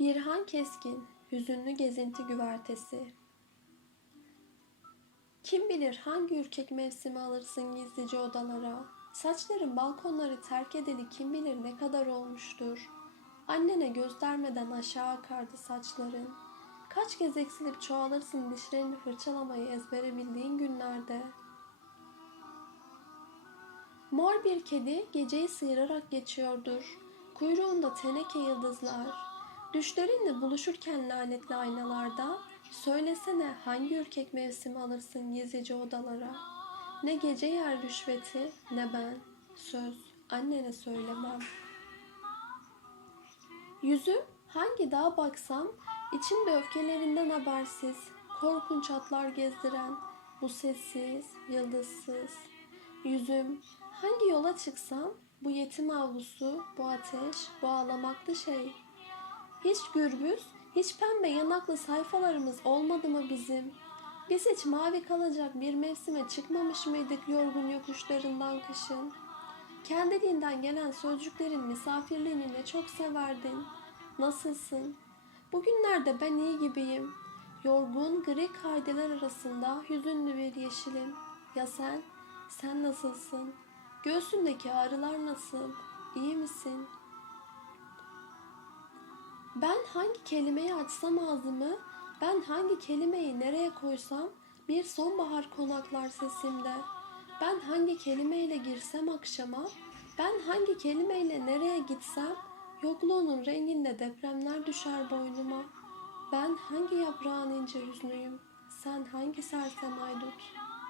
Birhan Keskin, Hüzünlü Gezinti Güvertesi Kim bilir hangi ürkek mevsimi alırsın gizlice odalara? Saçların balkonları terk edeli kim bilir ne kadar olmuştur? Annene göstermeden aşağı akardı saçların. Kaç kez eksilip çoğalırsın dişlerini fırçalamayı ezbere bildiğin günlerde. Mor bir kedi geceyi sıyırarak geçiyordur. Kuyruğunda teneke yıldızlar. Düşlerinle buluşurken lanetli aynalarda Söylesene hangi ürkek mevsimi alırsın gizlice odalara? Ne gece yer rüşveti ne ben söz annene söylemem. Yüzüm hangi dağa baksam içimde öfkelerinden habersiz korkunç atlar gezdiren bu sessiz yıldızsız. Yüzüm hangi yola çıksam bu yetim avlusu bu ateş bu ağlamaklı şey. Hiç gürbüz hiç pembe yanaklı sayfalarımız olmadı mı bizim? Biz hiç mavi kalacak bir mevsime çıkmamış mıydık yorgun yokuşlarından kışın? Kendiliğinden gelen sözcüklerin misafirliğini ne çok severdin. Nasılsın? Bugünlerde ben iyi gibiyim. Yorgun gri kaydeler arasında hüzünlü bir yeşilim. Ya sen? Sen nasılsın? Göğsündeki ağrılar nasıl? İyi misin?'' Ben hangi kelimeyi açsam ağzımı, ben hangi kelimeyi nereye koysam bir sonbahar konaklar sesimde. Ben hangi kelimeyle girsem akşama, ben hangi kelimeyle nereye gitsem yokluğunun renginde depremler düşer boynuma. Ben hangi yaprağın ince hüznüyüm, sen hangi sersem aydut.''